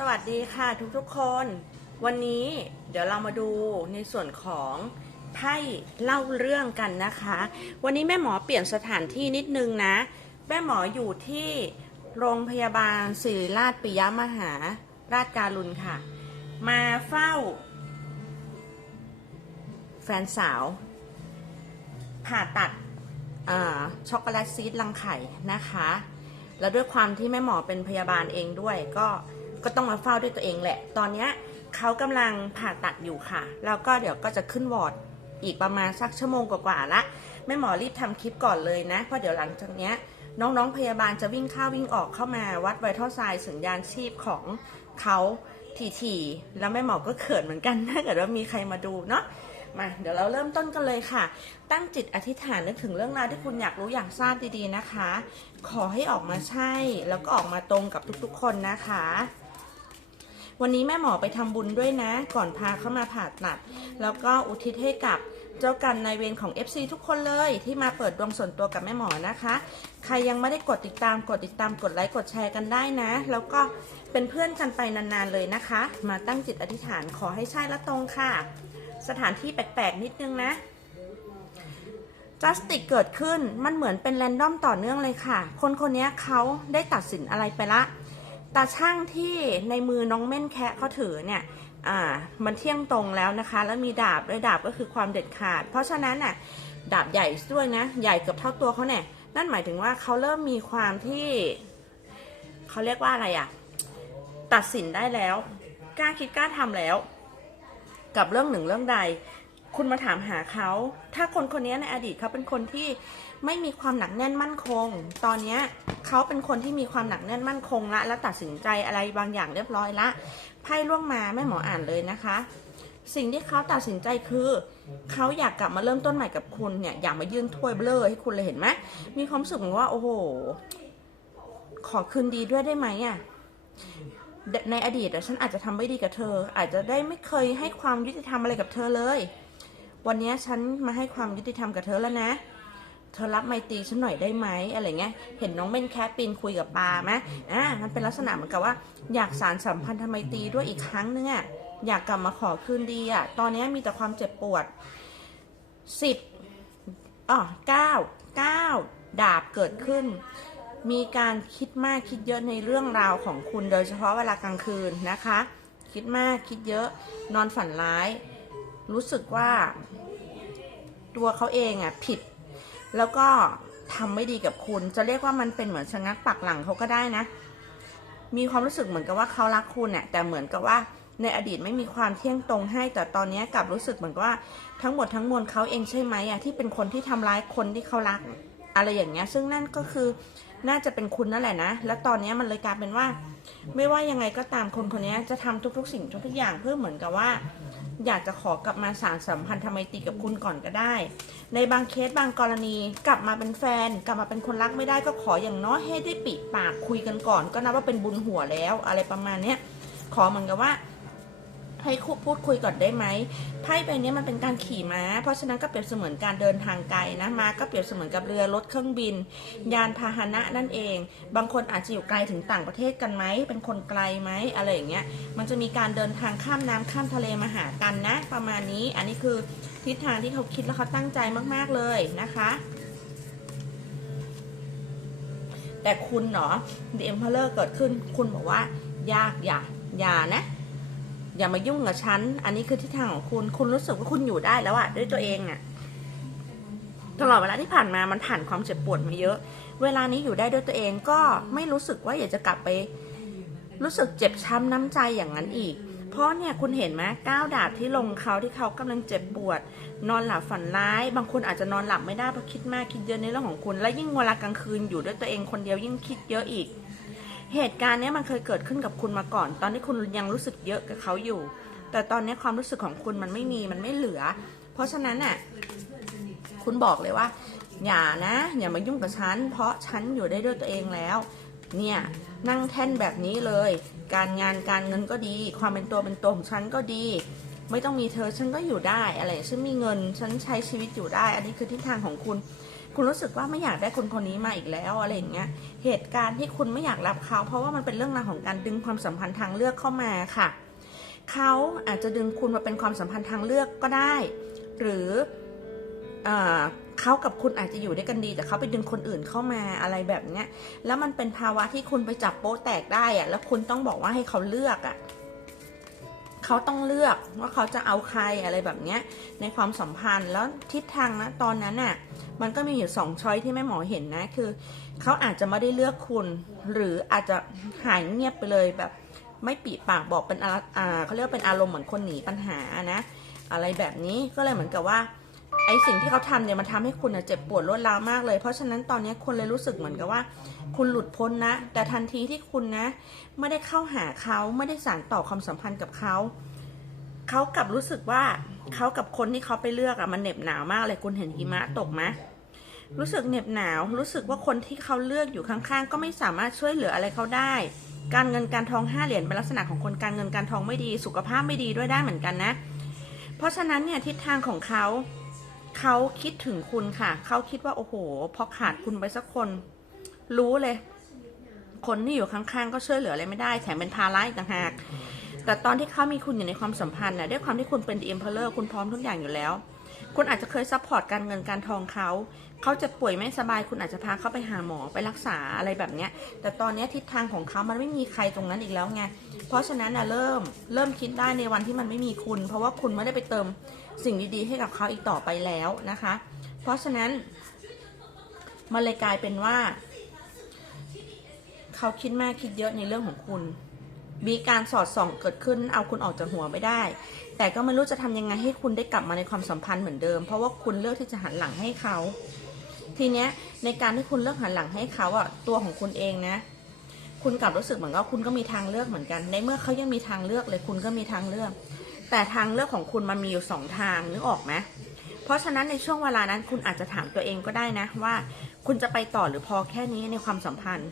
สวัสดีค่ะทุกๆคน วันนี้เดี๋ยวเรามาดูในส่วนของไพ่เล่าเรื่องกันนะคะ วันนี้แม่หมอเปลี่ยนสถานที่นิดนึงนะ แม่หมออยู่ที่โรงพยาบาลศิริราชปิยมหาราชการุณค่ะ มาเฝ้า แฟนสาว ผ่าตัดช็อกโกแลตซีดรังไข่นะคะ แล้วด้วยความที่แม่หมอเป็นพยาบาลเองด้วยก็ ก็ต้องมาเฝ้าด้วยตัวเองแหละ ตอนเนี้ยเขากำลังผ่าตัดอยู่ค่ะ แล้วก็เดี๋ยวก็จะขึ้นวอร์ดอีกประมาณสักชั่วโมงกว่าๆละแม่หมอรีบทำคลิปก่อนเลยนะ เพราะเดี๋ยวหลังจากเนี้ยน้องๆพยาบาลจะวิ่งเข้าวิ่งออกเข้ามาวัดไวท์เท่าไซสัญญาณชีพของเขาทีๆแล้วแม่หมอก็เขินเหมือนกันถ้าเกิดว่ามีใครมาดูเนาะมาเดี๋ยวเราเริ่มต้นกันเลยค่ะ ตั้งจิตอธิษฐานนึกถึงเรื่องราวที่คุณอยากรู้อยากทราบดีๆนะคะ ขอให้ออกมาใช่ แล้วก็ออกมาตรงกับทุกๆคนนะคะ วันนี้แม่หมอไปทำบุญด้วยนะ ก่อนพาเข้ามาผ่าตัด แล้วก็อุทิศให้กับเจ้ากรรมนายเวรของ FC ทุกคนเลยที่มาเปิดดวงส่วนตัวกับแม่หมอนะคะ ใครยังไม่ได้กดติดตามกดติดตามกดไลค์กดแชร์กันได้นะ แล้วก็เป็นเพื่อนกันไปนานๆเลยนะคะ มาตั้งจิตอธิษฐานขอให้ใช่และตรงค่ะ สถานที่แปลกๆนิดนึงนะจัสติกเกิดขึ้นมันเหมือนเป็นแรนดอมต่อเนื่องเลยค่ะ คนคนนี้เขาได้ตัดสินอะไรไปละ ตาช่างที่ในมือน้องเม่นแคะเขาถือเนี่ยอ่ามันเที่ยงตรงแล้วนะคะ แล้วมีดาบด้วยดาบก็คือความเด็ดขาด เพราะฉะนั้นน่ะดาบใหญ่ด้วยนะ ใหญ่เกือบเท่าตัวเขาเนี่ยนั่นหมายถึงว่าเขาเริ่มมีความที่เขาเรียกว่าอะไรอะตัดสินได้แล้วกล้าคิดกล้าทำแล้ว กับเรื่องหนึ่งเรื่องใด คุณมาถามหาเขา ถ้าคนคนนี้ในอดีตเขาเป็นคนที่ ไม่มีความหนักแน่นมั่นคง ตอนนี้เขาเป็นคนที่มีความหนักแน่นมั่นคงละ และตัดสินใจอะไรบางอย่างเรียบร้อยละไพ่ล่วงมาแม่หมออ่านเลยนะคะ สิ่งที่เขาตัดสินใจคือเขาอยากกลับมาเริ่มต้นใหม่กับคุณเนี่ยอยากมายื่นถ้วยเบลอให้คุณเลยเห็นไหมมีความรู้สึกว่าโอ้โห ขอคืนดีด้วยได้ไหมอะในอดีตฉันอาจจะทำไม่ดีกับเธอ อาจจะได้ไม่เคยให้ความยุติธรรมอะไรกับเธอเลย วันนี้ฉันมาให้ความยุติธรรมกับเธอแล้วนะ เธอรับไมตรีฉันหน่อยได้ไหมอะไรเงี้ย เห็นน้องเม่นแคปปีนคุยกับปาไหมอ่ามันเป็นลักษณะเหมือนกับว่า อยากสารสัมพันธไมตรีด้วยอีกครั้งนึงอะอยากกลับมาขอคืนดีอะตอนนี้มีแต่ความเจ็บปวดสิบอ๋อเก้าเก้าดาบเกิดขึ้น มีการคิดมากคิดเยอะในเรื่องราวของคุณโดยเฉพาะเวลากลางคืนนะคะ คิดมากคิดเยอะนอนฝันร้าย รู้สึกว่า ตัวเขาเองอะผิด แล้วก็ทำไม่ดีกับคุณ จะเรียกว่ามันเป็นเหมือนชะงักปักหลังเขาก็ได้นะ มีความรู้สึกเหมือนกับว่าเขารักคุณเนี่ยแต่เหมือนกับว่าในอดีตไม่มีความเที่ยงตรงให้ แต่ตอนนี้กลับรู้สึกเหมือนกับว่าทั้งหมดทั้งมวลเขาเองใช่ไหมอะที่เป็นคนที่ทำร้ายคนที่เขารัก อะไรอย่างเงี้ย ซึ่งนั่นก็คือน่าจะเป็นคุณนั่นแหละนะ แล้วตอนนี้มันเลยกลายเป็นว่า ไม่ว่ายังไงก็ตามคนคนนี้จะทำทุก ๆ สิ่งทุกๆอย่างเพื่อเหมือนกับว่า อยากจะขอกลับมาสารสัมพันธ์ทำไมตรีกับคุณก่อนก็ได้ ในบางเคสบางกรณีกลับมาเป็นแฟน กลับมาเป็นคนรักไม่ได้ก็ขออย่างน้อยให้ได้ปิดปากคุยกันก่อน ก็นับว่าเป็นบุญหัวแล้วอะไรประมาณเนี้ยขอเหมือนกับว่า ให้คุพูดคุยก่อนได้ไหมไพ่ใบนี้มันเป็นการขี่ม้า เพราะฉะนั้นก็เปรียบเสมือนการเดินทางไกลนะม้าก็เปรียบเสมือนกับเรือรถเครื่องบิน ยานพาหนะนั่นเอง บางคนอาจจะอยู่ไกลถึงต่างประเทศกันไหมเป็นคนไกลไหมอะไรอย่างเงี้ยมันจะมีการเดินทางข้ามน้ำข้ามทะเลมาหากันนะ ประมาณนี้อันนี้คือทิศทางที่เขาคิดแล้วเขาตั้งใจมาก ๆเลยนะคะแต่คุณเนาะ The Emperor เกิดขึ้น คุณบอกว่า ยากอย่า อย่านะ อย่ามายุ่งกับฉัน อันนี้คือทิศทางของคุณ คุณรู้สึกว่าคุณอยู่ได้แล้วอะด้วยตัวเองอะตลอดเวลาที่ผ่านมามันผ่านความเจ็บปวดมาเยอะ เวลานี้อยู่ได้ด้วยตัวเองก็ไม่รู้สึกว่าอยากจะกลับไป รู้สึกเจ็บช้ำน้ำใจอย่างนั้นอีก เพราะเนี่ยคุณเห็นไหมก้าวดาบที่ลงเขาที่เขากำลังเจ็บปวด นอนหลับฝันร้าย บางคนอาจจะนอนหลับไม่ได้เพราะคิดมากคิดเยอะในเรื่องของคุณ และยิ่งเวลากลางคืนอยู่ด้วยตัวเองคนเดียวยิ่งคิดเยอะอีก เหตุการณ์นี้มันเคยเกิดขึ้นกับคุณมาก่อน ตอนที่คุณยังรู้สึกเยอะกับเขาอยู่ แต่ตอนนี้ความรู้สึกของคุณมันไม่มีมันไม่เหลือ เพราะฉะนั้นน่ะคุณบอกเลยว่า อย่านะ อย่ามายุ่งกับฉัน เพราะฉันอยู่ได้ด้วยตัวเองแล้ว เนี่ยนั่งแท่นแบบนี้เลย การงานการเงินก็ดี ความเป็นตัวเป็นตัวของฉันก็ดี ไม่ต้องมีเธอฉันก็อยู่ได้อะไรฉันมีเงินฉันใช้ชีวิตอยู่ได้ อันนี้คือทิศทางของคุณ คุณรู้สึกว่าไม่อยากได้คนคนนี้มาอีกแล้วอะไรอย่างเงี้ย เหตุการณ์ที่คุณไม่อยากรับเขา เพราะว่ามันเป็นเรื่องราวของการดึงความสัมพันธ์ทางเลือกเข้ามาค่ะ เขาอาจจะดึงคุณมาเป็นความสัมพันธ์ทางเลือกก็ได้ หรือเเขากับคุณอาจจะอยู่ด้วยกันดี แต่เขาไปดึงคนอื่นเข้ามาอะไรแบบเนี้ย แล้วมันเป็นภาวะที่คุณไปจับโป๊ะแตกได้อะแล้วคุณต้องบอกว่าให้เขาเลือกอะ เขาต้องเลือกว่าเขาจะเอาใครอะไรแบบเนี้ยในความสัมพันธ์แล้วทิศทางนะตอนนั้นน่ะมันก็มีอยู่สองช้อยที่แม่หมอเห็นนะคือเขาอาจจะไม่ได้เลือกคุณ หรืออาจจะหายเงียบไปเลยแบบ ไม่ปีปากบอกเป็นอาอ่าเขาเรียกว่าเป็นอารมณ์เหมือนคนหนีปัญหานะ อะไรแบบนี้ก็เลยเหมือนกับว่า ไอสิ่งที่เขาทำเนี่ยมันทำให้คุณน่ะเจ็บปวดรวดร้าวมากเลย เพราะฉะนั้นตอนนี้คุณเลยรู้สึกเหมือนกับว่า คุณหลุดพ้นนะ แต่ทันทีที่คุณนะ ไม่ได้เข้าหาเขาไม่ได้สานต่อความสัมพันธ์กับเขาเขากลับรู้สึกว่าเขากับคนที่เขาไปเลือกอะมันเหน็บหนาวมากเลยคุณเห็นหิมะตกไหมรู้สึกเหน็บหนาว รู้สึกว่าคนที่เขาเลือกอยู่ข้างๆ ก็ไม่สามารถช่วยเหลืออะไรเขาได้ การเงินการทองห้าเหรียญเป็นลักษณะของคนการเงินการทองไม่ดี สุขภาพไม่ดีด้วยได้เหมือนกันนะ เพราะฉะนั้นเนี่ยทิศทางของเขา เขาคิดถึงคุณค่ะ เขาคิดว่าโอ้โห พอขาดคุณไปสักคน รู้เลย คนที่อยู่ข้างๆ ก็ช่วยเหลืออะไรไม่ได้ แถมเป็นภาระอีกต่างหาก แต่ตอนที่เขามีคุณอยู่ในความสัมพันธ์นะด้วยความที่คุณเป็นเอ็มเพลเลอร์คุณพร้อมทุกอย่างอยู่แล้ว คุณอาจจะเคยซัพพอร์ตการเงินการทองเขา เขาจะป่วยไม่สบายคุณอาจจะพาเขาไปหาหมอไปรักษาอะไรแบบเนี้ย แต่ตอนเนี้ยทิศทางของเขามันไม่มีใครตรงนั้นอีกแล้วไง เพราะฉะนั้นนะเริ่มเริ่มคิดได้ในวันที่มันไม่มีคุณ เพราะว่าคุณไม่ได้ไปเติมสิ่งดีๆ ให้กับเขาอีกต่อไปแล้วนะคะ เพราะฉะนั้นมันเลยกลายเป็นว่า เขาคิดมากคิดเยอะในเรื่องของคุณมีการสอดส่องเกิดขึ้นเอาคุณออกจากหัวไม่ได้ แต่ก็ไม่รู้จะทำยังไงให้คุณได้กลับมาในความสัมพันธ์เหมือนเดิม เพราะว่าคุณเลือกที่จะหันหลังให้เขา ทีเนี้ยในการที่คุณเลือกหันหลังให้เขาอะตัวของคุณเองนะ คุณกลับรู้สึกเหมือนว่าคุณก็มีทางเลือกเหมือนกัน ในเมื่อเขายังมีทางเลือกเลยคุณก็มีทางเลือก แต่ทางเลือกของคุณมันมีอยู่สองทางนึกออกไหมเพราะฉะนั้นในช่วงเวลานั้นคุณอาจจะถามตัวเองก็ได้นะว่า คุณจะไปต่อหรือพอแค่นี้ในความสัมพันธ์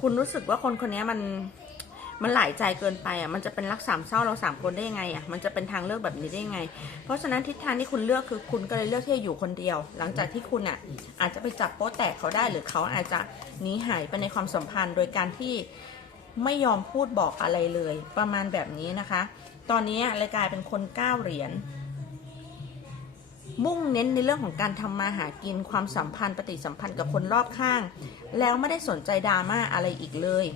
คุณรู้สึกว่าคนคนนี้มัน มันหลายใจเกินไปอะมันจะเป็นรักสามเศร้าเราสามคนได้ยังไงอะมันจะเป็นทางเลือกแบบนี้ได้ยังไง เพราะฉะนั้นทิศทางที่คุณเลือกคือคุณก็เลยเลือกที่จะอยู่คนเดียว หลังจากที่คุณอะอาจจะไปจับโป๊ะแตกเขาได้หรือเขาอาจจะหนีหายไปในความสัมพันธ์โดยการที่ไม่ยอมพูดบอกอะไรเลย ประมาณแบบนี้นะคะ ตอนนี้เลยกลายเป็นคนก้าเหรียญมุ่งเน้นในเรื่องของการทำมาหากินความสัมพันธ์ปฏิสัมพันธ์กับคนรอบข้าง แล้วไม่ได้สนใจดราม่าอะไรอีกเลย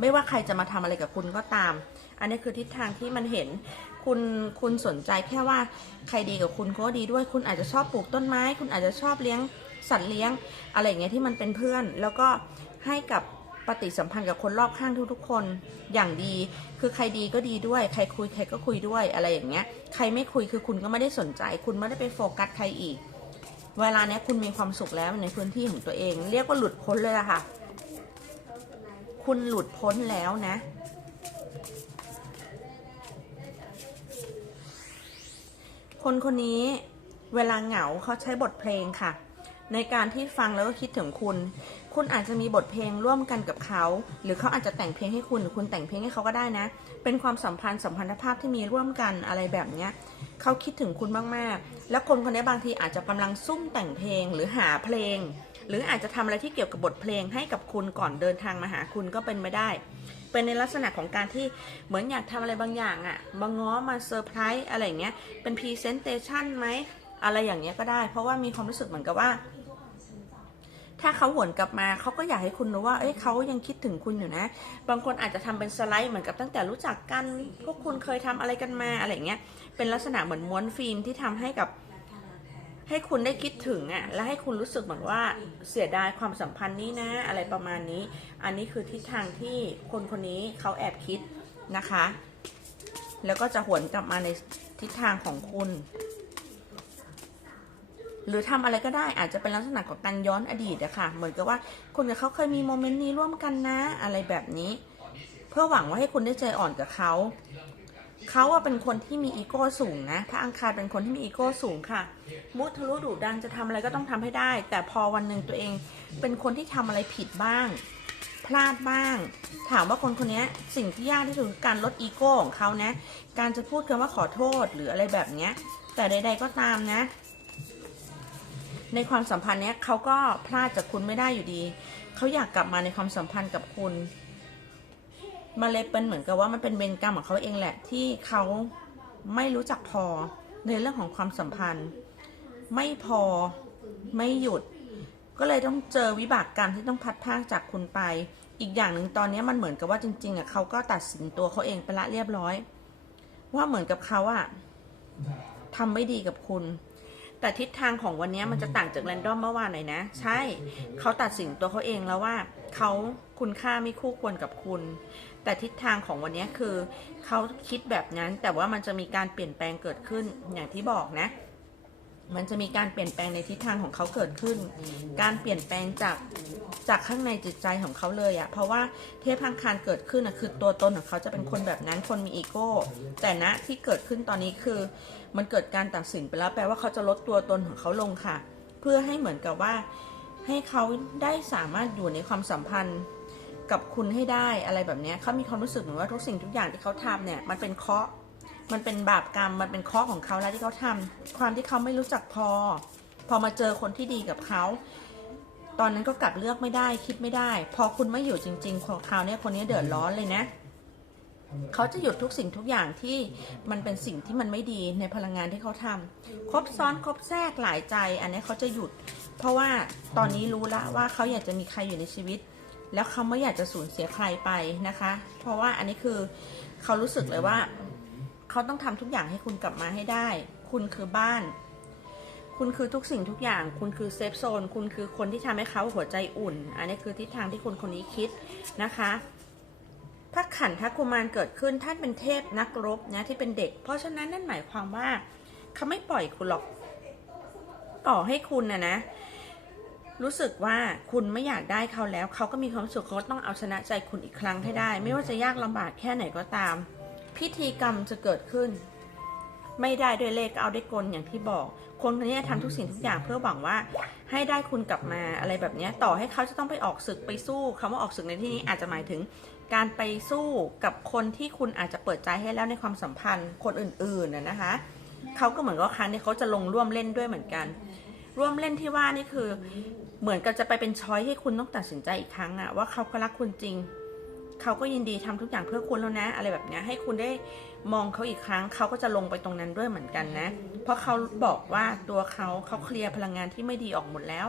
ไม่ว่าใครจะมาทำอะไรกับคุณก็ตาม อันนี้คือทิศทางที่มันเห็นคุณคุณสนใจแค่ว่าใครดีกับคุณก็ดีด้วย คุณอาจจะชอบปลูกต้นไม้ คุณอาจจะชอบเลี้ยงสัตว์เลี้ยง อะไรอย่างเงี้ยที่มันเป็นเพื่อน แล้วก็ให้กับปฏิสัมพันธ์กับคนรอบข้างทุกๆ คนอย่างดี คือใครดีก็ดีด้วย ใครคุยใครก็คุยด้วยอะไรอย่างเงี้ย ใครไม่คุยคือคุณก็ไม่ได้สนใจ คุณไม่ได้ไปโฟกัสใครอีก เวลาเนี้ยคุณมีความสุขแล้วในพื้นที่ของตัวเอง เรียกว่าหลุดพ้นเลยละค่ะ คุณหลุดพ้นแล้วนะ คนคนนี้เวลาเหงาเขาใช้บทเพลงค่ะ ในการที่ฟังแล้วก็คิดถึงคุณ คุณอาจจะมีบทเพลงร่วมกันกับเขา หรือเขาอาจจะแต่งเพลงให้คุณหรือคุณแต่งเพลงให้เขาก็ได้นะ เป็นความสัมพันธ์สัมพันธภาพที่มีร่วมกันอะไรแบบเนี้ยเขาคิดถึงคุณมากๆ แล้วคนคนนี้บางทีอาจจะกำลังซุ่มแต่งเพลงหรือหาเพลง หรืออาจจะทำอะไรที่เกี่ยวกับบทเพลงให้กับคุณก่อนเดินทางมาหาคุณก็เป็นไม่ได้ เป็นในลักษณะของการที่เหมือนอยากทำอะไรบางอย่างอะ่ะมางง้อมาเซอร์ไพรส์อะไรอย่างเงี้ยเป็นพรีเซนเตชันไหมอะไรอย่างเงี้ยก็ได้ เพราะว่ามีความรู้สึกเหมือนกับว่า ถ้าเขาหวนกลับมาเขาก็อยากให้คุณรู้ว่าเอ้ยเขายังคิดถึงคุณอยู่นะ บางคนอาจจะทำเป็นสไลด์เหมือนกับตั้งแต่รู้จักกันพวกคุณเคยทำอะไรกันมาอะไรอย่างเงี้ยเป็นลักษณะเหมือนม้วนฟิล์มที่ทำให้กับ ให้คุณได้คิดถึงอะ และให้คุณรู้สึกเหมือนว่าเสียดายความสัมพันธ์นี้นะ อะไรประมาณนี้ อันนี้คือทิศทางที่คนคนนี้เขาแอบคิดนะคะ แล้วก็จะหวนกลับมาในทิศทางของคุณ หรือทำอะไรก็ได้อาจจะเป็นลักษณะของการย้อนอดีตอะค่ะ เหมือนกับว่าคุณกับเขาเคยมีโมเมนต์นี้ร่วมกันนะ อะไรแบบนี้ เพื่อหวังว่าให้คุณได้ใจอ่อนกับเขา เขาอะเป็นคนที่มีอีโก้สูงนะ ถ้าอังคารเป็นคนที่มีอีโก้สูงค่ะ มุทะลุดุดันจะทำอะไรก็ต้องทำให้ได้ แต่พอวันหนึ่งตัวเองเป็นคนที่ทำอะไรผิดบ้าง พลาดบ้าง ถามว่าคนคนนี้สิ่งที่ยากที่สุดคือการลดอีโก้ของเขานะ การจะพูดคำว่าขอโทษหรืออะไรแบบเนี้ย แต่ใด ๆก็ตามนะ ในความสัมพันธ์เนี้ยเขาก็พลาดจากคุณไม่ได้อยู่ดี เขาอยากกลับมาในความสัมพันธ์กับคุณ มาเลยเป็นเหมือนกับว่ามันเป็นเวรกรรมของเขาเองแหละที่เขาไม่รู้จักพอในเรื่องของความสัมพันธ์ ไม่พอไม่หยุด ก็เลยต้องเจอวิบากกรรมที่ต้องพัดพากจากคุณไป อีกอย่างหนึ่งตอนนี้มันเหมือนกับว่าจริงๆอะเขาก็ตัดสินตัวเขาเองไปละเรียบร้อย ว่าเหมือนกับเขาอะทำไม่ดีกับคุณ แต่ทิศทางของวันนี้มันจะต่างจากแรนดอมเมื่อวานหน่อยนะ ใช่ เขาตัดสินตัวเขาเองแล้วว่าเขาคุณค่าไม่คู่ควรกับคุณ แต่ทิศทางของวันนี้คือเขาคิดแบบนั้น แต่ว่ามันจะมีการเปลี่ยนแปลงเกิดขึ้นอย่างที่บอกนะ มันจะมีการเปลี่ยนแปลงในทิศทางของเขาเกิดขึ้น การเปลี่ยนแปลงจากจากข้างในจิตใจของเขาเลยอะเพราะว่าเทพพังคารเกิดขึ้นอะคือตัวตนของเขาจะเป็นคนแบบนั้นคนมีอีโก้ แต่ณที่เกิดขึ้นตอนนี้คือ มันเกิดการตัดสินไปแล้วแปลว่าเขาจะลดตัวตนของเขาลงค่ะ เพื่อให้เหมือนกับว่า ให้เขาได้สามารถอยู่ในความสัมพันธ์ กับคุณให้ได้อะไรแบบนี้เขามีความรู้สึกเหมือนว่าทุกสิ่งทุกอย่างที่เขาทำเนี่ยมันเป็นเคราะห์มันเป็นบาปกรรมมันเป็นข้อของเขาแล้วที่เขาทำความที่เขาไม่รู้จักพอ พอมาเจอคนที่ดีกับเขาตอนนั้นก็กลับเลือกไม่ได้คิดไม่ได้ พอคุณไม่อยู่จริงๆของคราเนี้ยคนนี้เดือดร้อนเลยนะเขาจะหยุดทุกสิ่งทุกอย่างที่มันเป็นสิ่งที่มันไม่ดีในพลังงานที่เขาทำครบซ้อนครบแทรกหลายใจ อันนี้เขาจะหยุด เพราะว่าตอนนี้รู้ละว่าเขาอยากจะมีใครอยู่ในชีวิต แล้วเขาไม่อยากจะสูญเสียใครไปนะคะ เพราะว่าอันนี้คือเขารู้สึกเลยว่า เขาต้องทำทุกอย่างให้คุณกลับมาให้ได้ คุณคือบ้าน คุณคือทุกสิ่งทุกอย่าง คุณคือเซฟโซน คุณคือคนที่ทำให้เขาหัวใจอุ่น อันนี้คือทิศทางที่คนคนนี้คิดนะคะพระขันธกุมารเกิดขึ้นท่านเป็นเทพนักรบนะที่เป็นเด็ก เพราะฉะนั้นนั่นหมายความว่าเขาไม่ปล่อยคุณหรอก ต่อให้คุณนะนะ รู้สึกว่าคุณไม่อยากได้เขาแล้ว เขาก็มีความสุขเขาต้องเอาชนะใจคุณอีกครั้งให้ได้ ไม่ว่าจะยากลำบากแค่ไหนก็ตาม พิธีกรรมจะเกิดขึ้น ไม่ได้ด้วยเลขเอาด้วยกลอย่างที่บอก คนคนนี้ทำทุกสิ่งทุกอย่างเพื่อหวังว่า ให้ได้คุณกลับมาอะไรแบบนี้ต่อให้เขาจะต้องไปออกศึกไปสู้คำว่าออกศึกในที่นี้อาจจะหมายถึง การไปสู้กับคนที่คุณอาจจะเปิดใจให้แล้วในความสัมพันธ์คนอื่นๆนะนะคะเขาก็เหมือนกับว่าครั้งนี้เขาจะลงร่วมเล่นด้วยเหมือนกัน ร่วมเล่นที่ว่านี่คือ เหมือนกับจะไปเป็นช้อยให้คุณต้องตัดสินใจอีกครั้งอะว่าเขาก็รักคุณจริง เขาก็ยินดีทำทุกอย่างเพื่อคุณแล้วนะ อะไรแบบเนี้ยให้คุณได้มองเขาอีกครั้ง เขาก็จะลงไปตรงนั้นด้วยเหมือนกันนะ เพราะเขาบอกว่าตัวเขาเขาเคลียร์พลังงานที่ไม่ดีออกหมดแล้ว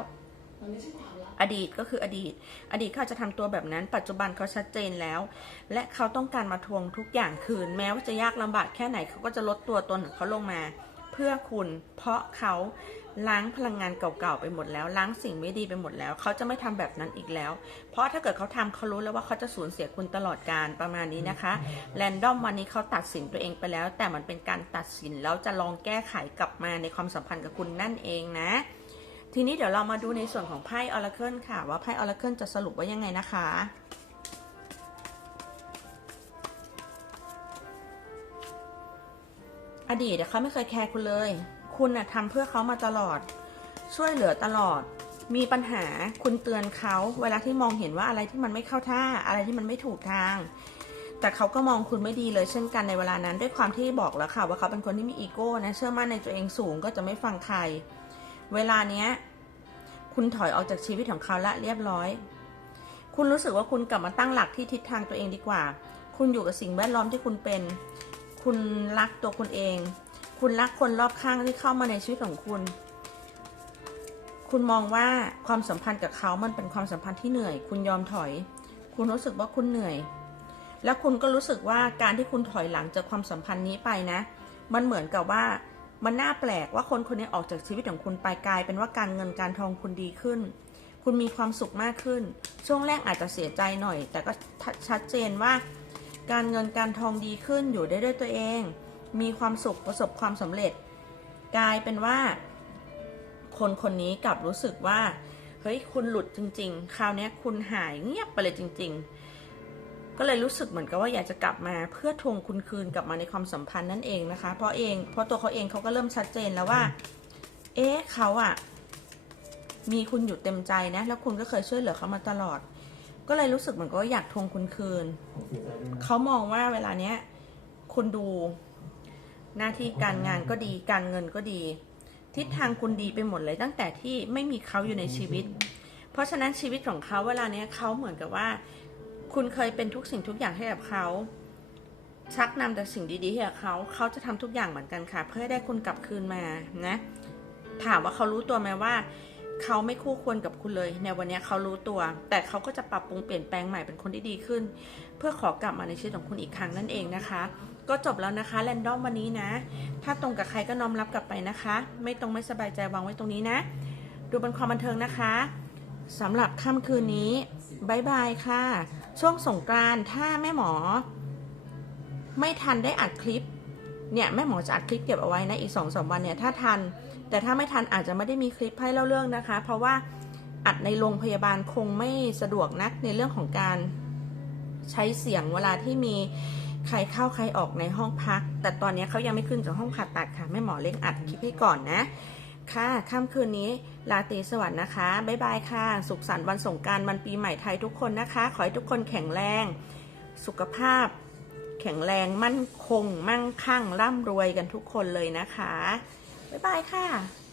อดีตก็คืออดีต อดีตเขาจะทำตัวแบบนั้น ปัจจุบันเขาชัดเจนแล้ว และเขาต้องการมาทวงทุกอย่างคืน แม้ว่าจะยากลำบากแค่ไหนเขาก็จะลดตัวตนของเขาลงมา เพื่อคุณ เพราะเขา ล้างพลังงานเก่าๆไปหมดแล้ว ล้างสิ่งไม่ดีไปหมดแล้ว เขาจะไม่ทำแบบนั้นอีกแล้ว เพราะถ้าเกิดเขาทำเขารู้แล้วว่าเขาจะสูญเสียคุณตลอดการประมาณนี้นะคะแรนดอมวันนี้เขาตัดสินตัวเองไปแล้ว แต่มันเป็นการตัดสินแล้วจะลองแก้ไขกลับมาในความสัมพันธ์กับคุณนั่นเองนะ ทีนี้เดี๋ยวเรามาดูในส่วนของไพ่ออร์เคิลค่ะ ว่าไพ่ออร์เคิลจะสรุปว่ายังไงนะคะอดีตเขาไม่เคยแคร์คุณเลย คุณน่ะทำเพื่อเขามาตลอด ช่วยเหลือตลอด มีปัญหาคุณเตือนเขา เวลาที่มองเห็นว่าอะไรที่มันไม่เข้าท่า อะไรที่มันไม่ถูกทาง แต่เขาก็มองคุณไม่ดีเลยเช่นกันในเวลานั้น ด้วยความที่บอกแล้วค่ะ ว่าเขาเป็นคนที่มีอีโก้นะ เชื่อมั่นในตัวเองสูงก็จะไม่ฟังใคร เวลาเนี้ย คุณถอยออกจากชีวิตของเขาละเรียบร้อย คุณรู้สึกว่าคุณกลับมาตั้งหลักที่ทิศทางตัวเองดีกว่า คุณอยู่กับสิ่งแวดล้อมที่คุณเป็น คุณรักตัวคุณเอง คุณรักคนรอบข้างที่เข้ามาในชีวิตของคุณ คุณมองว่าความสัมพันธ์กับเขามันเป็นความสัมพันธ์ที่เหนื่อย คุณยอมถอย คุณรู้สึกว่าคุณเหนื่อย แล้วคุณก็รู้สึกว่าการที่คุณถอยหลังจากความสัมพันธ์นี้ไปนะ มันเหมือนกับว่ามันน่าแปลกว่าคนคนนี้ออกจากชีวิตของคุณไปกลาย เป็นว่าการเงินการทองคุณดีขึ้น คุณมีความสุขมากขึ้น ช่วงแรกอาจจะเสียใจหน่อย แต่ก็ชัดเจนว่า การเงินการทองดีขึ้นอยู่ได้ด้วยตัวเอง มีความสุขประสบความสำเร็จ กลายเป็นว่า คนคนนี้กลับรู้สึกว่า เฮ้ยคุณหลุดจริง ๆ คราวนี้คุณหายเงียบไปเลยจริง ๆ ก็เลยรู้สึกเหมือนกับว่าอยากจะกลับมาเพื่อทวงคุณคืนกลับมาในความสัมพันธ์นั่นเองนะคะ เพราะเองเพราะตัวเขาเองเขาก็เริ่มชัดเจนแล้วว่า เอ๊ะเขาอะมีคุณอยู่เต็มใจนะ แล้วคุณก็เคยช่วยเหลือเขามาตลอด ก็เลยรู้สึกเหมือนกับว่าอยากทวงคุณคืน เขามองว่าเวลาเนี้ยคุณดู หน้าที่การงานก็ดีการเงินก็ดี ทิศทางคุณดีไปหมดเลยตั้งแต่ที่ไม่มีเขาอยู่ในชีวิต เพราะฉะนั้นชีวิตของเขาเวลาเนี้ยเขาเหมือนกับว่า คุณเคยเป็นทุกสิ่งทุกอย่างให้กับเขาชักนำแต่สิ่งดีๆให้กับเขาเขาจะทำทุกอย่างเหมือนกันค่ะ เพื่อให้ได้คุณกลับคืนมานะถามว่าเขารู้ตัวไหมว่าเขาไม่คู่ควรกับคุณเลย ในวันนี้เขารู้ตัว แต่เขาก็จะปรับปรุงเปลี่ยนแปลงใหม่เป็นคนที่ดีขึ้น เพื่อขอกลับมาในชีวิตของคุณอีกครั้งนั่นเองนะคะ ก็จบแล้วนะคะแรนดอมวันนี้นะ ถ้าตรงกับใครก็น้อมรับกลับไปนะคะ ไม่ตรงไม่สบายใจวางไว้ตรงนี้นะ ดูเป็นความบันเทิงนะคะสำหรับค่ำคืนนี้บายบายค่ะ ช่วงสงกรานต์ถ้าแม่หมอ ไม่ทันได้อัดคลิป เนี่ยแม่หมอจะอัดคลิปเก็บเอาไว้นะอีกสองสามวันเนี่ยถ้าทัน แต่ถ้าไม่ทันอาจจะไม่ได้มีคลิปให้เล่าเรื่องนะคะ เพราะว่าอัดในโรงพยาบาลคงไม่สะดวกนักในเรื่องของการใช้เสียงเวลาที่มี ใครเข้าใครออกในห้องพัก แต่ตอนนี้เขายังไม่ขึ้นจากห้องผ่าตัดค่ะแม่หมอเร่งอัดคลิปให้ก่อนนะ ค่ะค่ำคืนนี้ลาตรีสวัสดิ์นะคะ บ๊ายบายค่ะ สุขสันต์วันสงกรารวันปีใหม่ไทยทุกคนนะคะ ขอให้ทุกคนแข็งแรง สุขภาพ แข็งแรงมั่นคง มั่งคั่งร่ำรวยกันทุกคนเลยนะคะ บ๊ายบายค่ะ